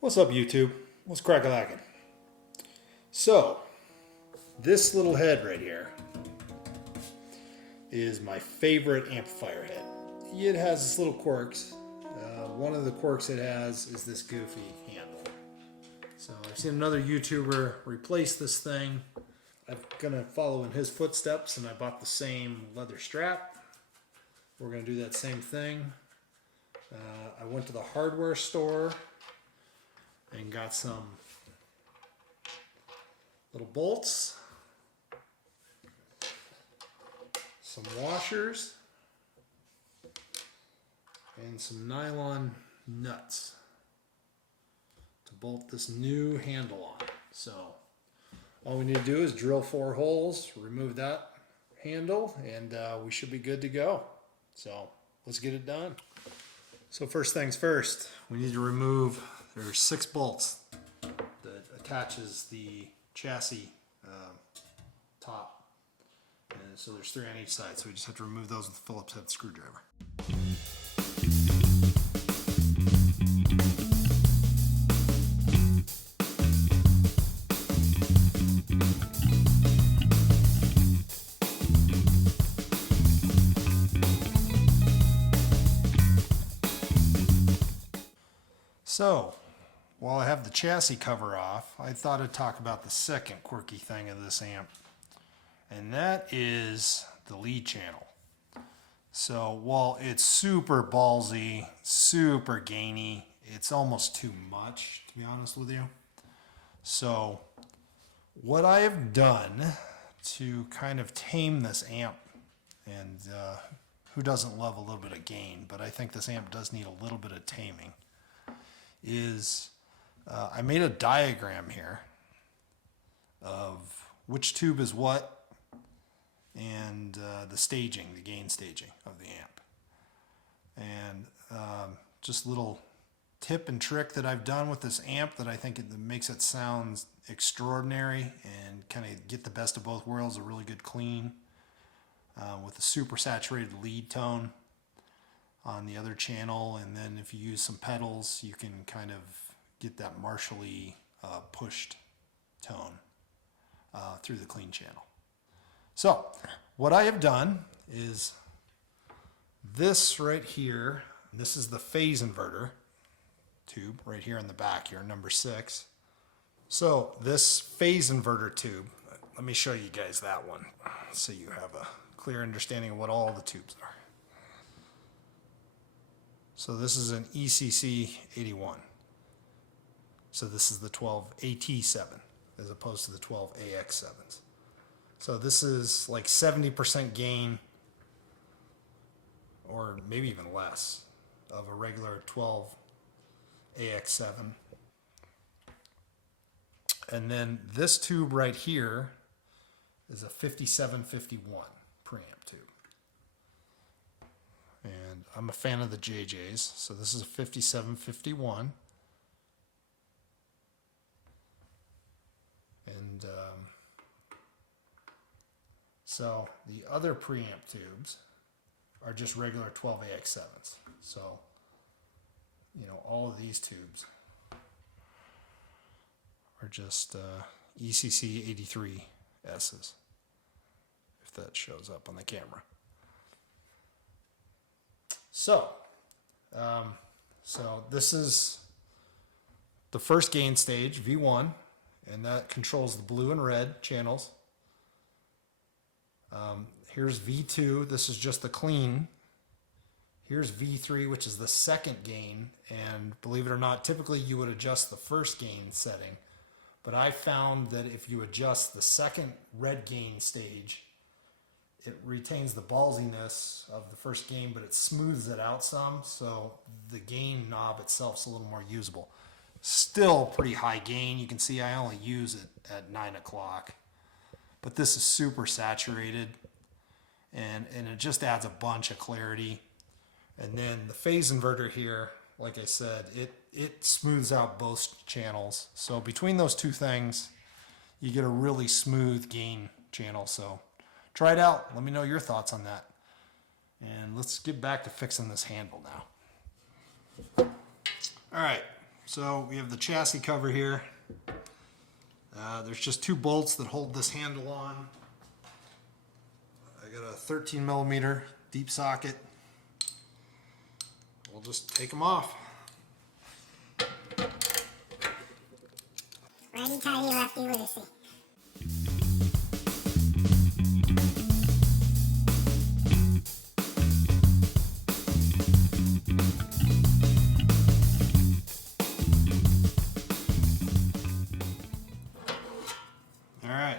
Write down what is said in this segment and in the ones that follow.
What's up, YouTube? What's crack-a-lackin'? So, this little head right here is my favorite amplifier head. It has its little quirks. One of the quirks it has is this goofy handle. So I've seen another YouTuber replace this thing. I'm gonna follow in his footsteps, and I bought the same leather strap. We're gonna do that same thing. I went to the hardware store and got some little bolts, some washers, and some nylon nuts to bolt this new handle on. So all we need to do is drill 4 holes, remove that handle, and we should be good to go. So let's get it done. So first things first, we need to remove, there's 6 bolts that attaches the chassis top. And so there's 3 on each side, so we just have to remove those with a Phillips head screwdriver. So, while I have the chassis cover off, I thought I'd talk about the second quirky thing of this amp, and that is the lead channel. So while it's super ballsy, super gainy, it's almost too much, to be honest with you. So what I have done to kind of tame this amp, and who doesn't love a little bit of gain, but I think this amp does need a little bit of taming, is I made a diagram here of which tube is what, and the staging, the gain staging of the amp. And just a little tip and trick that I've done with this amp that I think it makes it sound extraordinary and kind of get the best of both worlds, a really good clean with a super saturated lead tone on the other channel, and then if you use some pedals you can kind of get that Marshall-y pushed tone through the clean channel. So what I have done is this right here, this is the phase inverter tube right here in the back here, number 6. So this phase inverter tube, let me show you guys that one so you have a clear understanding of what all the tubes are. So this is an ECC 81. So this is the 12AT7 as opposed to the 12AX7s. So this is like 70% gain, or maybe even less, of a regular 12AX7. And then this tube right here is a 5751 preamp tube. And I'm a fan of the JJs, so this is a 5751. And so the other preamp tubes are just regular 12AX7s. So, you know, all of these tubes are just ECC 83S's, if that shows up on the camera. So this is the first gain stage, V1, and that controls the blue and red channels. Here's V2, this is just the clean. Here's V3, which is the second gain, and believe it or not, typically you would adjust the first gain setting, but I found that if you adjust the second red gain stage, it retains the ballsiness of the first gain, but it smooths it out some, so the gain knob itself is a little more usable. Still pretty high gain. You can see I only use it at 9 o'clock, but this is super saturated, and it just adds a bunch of clarity. And then the phase inverter here, like I said, it smooths out both channels. So between those two things, you get a really smooth gain channel. So try it out. Let me know your thoughts on that. And let's get back to fixing this handle now. All right, So we have the chassis cover here. There's just 2 bolts that hold this handle on. I got a 13 millimeter deep socket. We'll just take them off. Righty tighty, lefty loosey. Alright,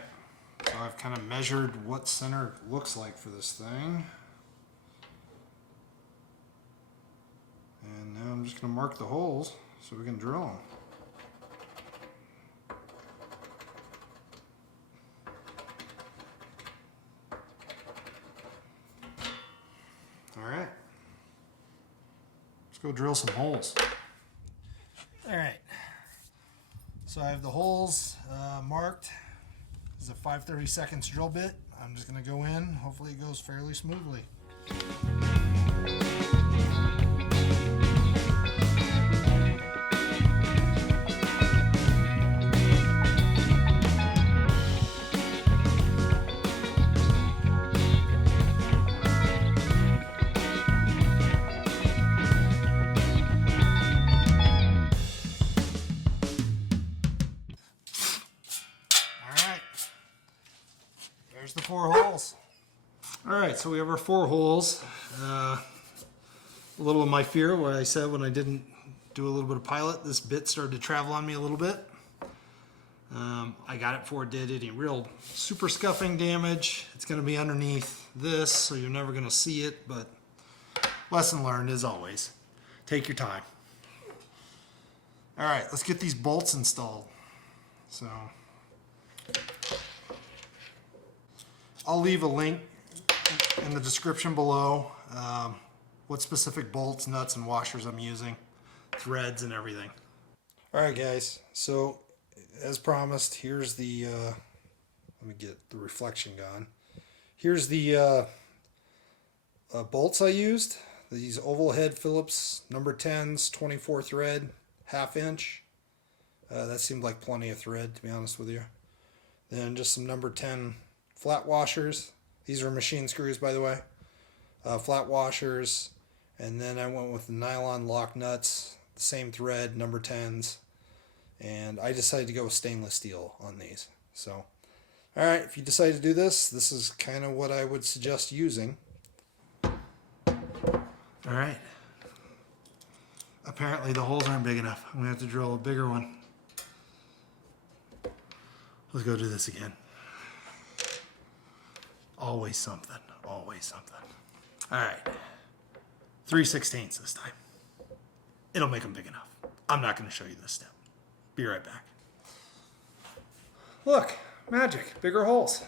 so I've kind of measured what center looks like for this thing. And now I'm just going to mark the holes so we can drill them. Alright, let's go drill some holes. Alright, so I have the holes marked. This is a 5/32 drill bit. I'm just going to go in. Hopefully it goes fairly smoothly. There's the 4 holes. Alright, so we have our 4 holes. A little of my fear, what I said when I didn't do a little bit of pilot, this bit started to travel on me a little bit. I got it before it did any real super scuffing damage. It's going to be underneath this, so you're never going to see it, but lesson learned as always. Take your time. Alright, let's get these bolts installed. So I'll leave a link in the description below what specific bolts, nuts, and washers I'm using, threads, and everything. Alright guys, so as promised, here's the, let me get the reflection gone. Here's the bolts I used. These oval head Phillips number 10s, 24 thread, 1/2 inch. That seemed like plenty of thread, to be honest with you. Then just some number 10 flat washers. These are machine screws, by the way. Flat washers. And then I went with the nylon lock nuts, the same thread, number 10s. And I decided to go with stainless steel on these. So, alright, if you decide to do this, this is kind of what I would suggest using. Alright. Apparently the holes aren't big enough. I'm going to have to drill a bigger one. Let's go do this again. Always something. Always something. Alright. 3/16 this time. It'll make them big enough. I'm not going to show you this step. Be right back. Look. Magic. Bigger holes.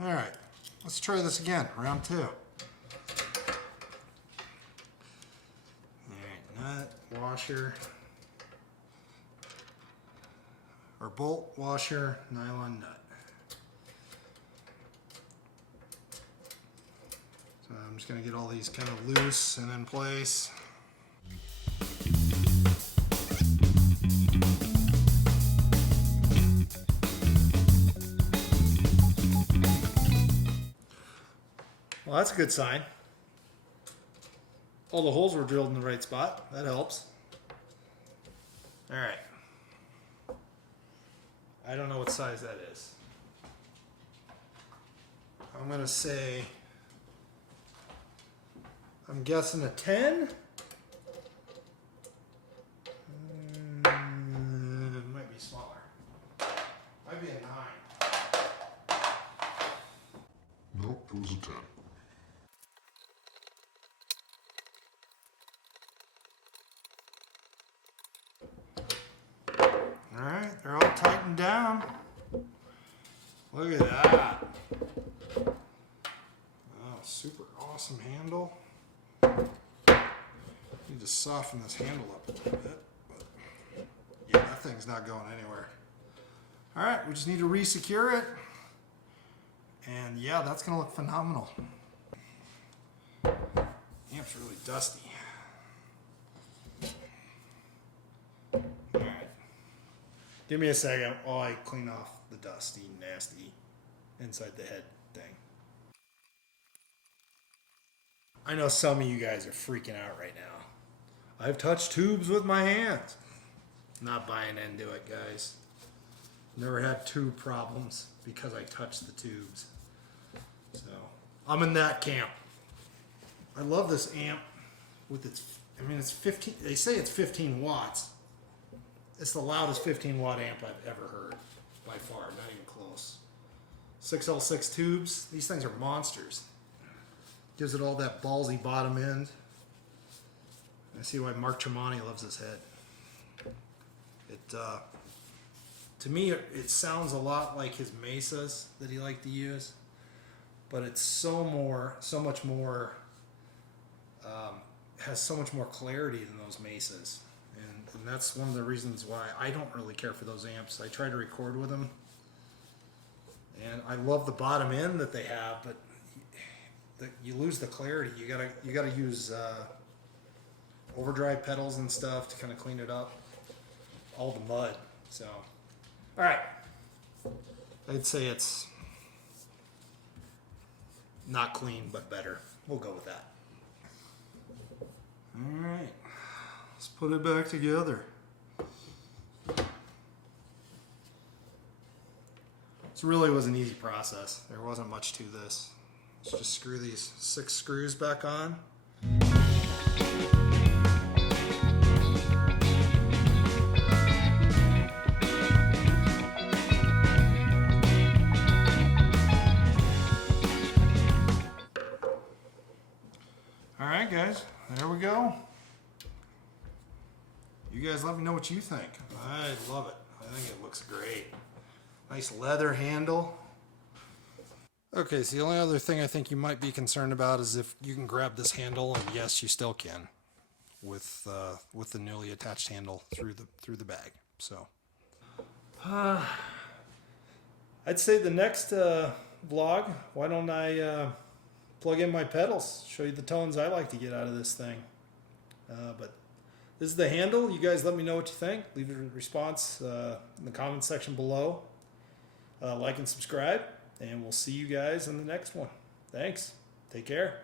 Alright. Let's try this again. Round 2. Alright. Nut. Washer. Or bolt. Washer. Nylon nut. I'm just going to get all these kind of loose and in place. Well, that's a good sign. All the holes were drilled in the right spot. That helps. All right. I don't know what size that is. I'm going to say, I'm guessing a 10? It might be smaller. Might be a 9. Nope, it was a 10. Alright, they're all tightened down. Look at that. Oh, super awesome handle. Need to soften this handle up a little bit, but yeah, that thing's not going anywhere. Alright, we just need to re-secure it. And yeah, that's going to look phenomenal. Amp's really dusty. Give me a second while I clean off the dusty, nasty inside the head thing. I know some of you guys are freaking out right now. I've touched tubes with my hands. Not buying into it, guys. Never had tube problems because I touched the tubes. So I'm in that camp. I love this amp with its, I mean, it's 15, they say it's 15 watts. It's the loudest 15 watt amp I've ever heard, by far, not even close. 6L6 tubes, these things are monsters. Gives it all that ballsy bottom end. I see why Mark Tremonti loves his head. To me, it sounds a lot like his Mesas that he liked to use, but it's so much more, has so much more clarity than those Mesas. And that's one of the reasons why I don't really care for those amps. I try to record with them, and I love the bottom end that they have, but you lose the clarity. You gotta use overdrive pedals and stuff to kind of clean it up, all the mud. So, all right, I'd say it's not clean but better. We'll go with that. All right, let's put it back together. This really was an easy process. There wasn't much to this. Let's just screw these 6 screws back on. All right, guys, there we go. You guys let me know what you think. I love it. I think it looks great. Nice leather handle. Okay, so the only other thing I think you might be concerned about is if you can grab this handle, and yes, you still can, with the newly attached handle through the bag. So, I'd say the next vlog, why don't I plug in my pedals, show you the tones I like to get out of this thing. But this is the handle. You guys let me know what you think. Leave a response in the comment section below. Like and subscribe. And we'll see you guys in the next one. Thanks. Take care.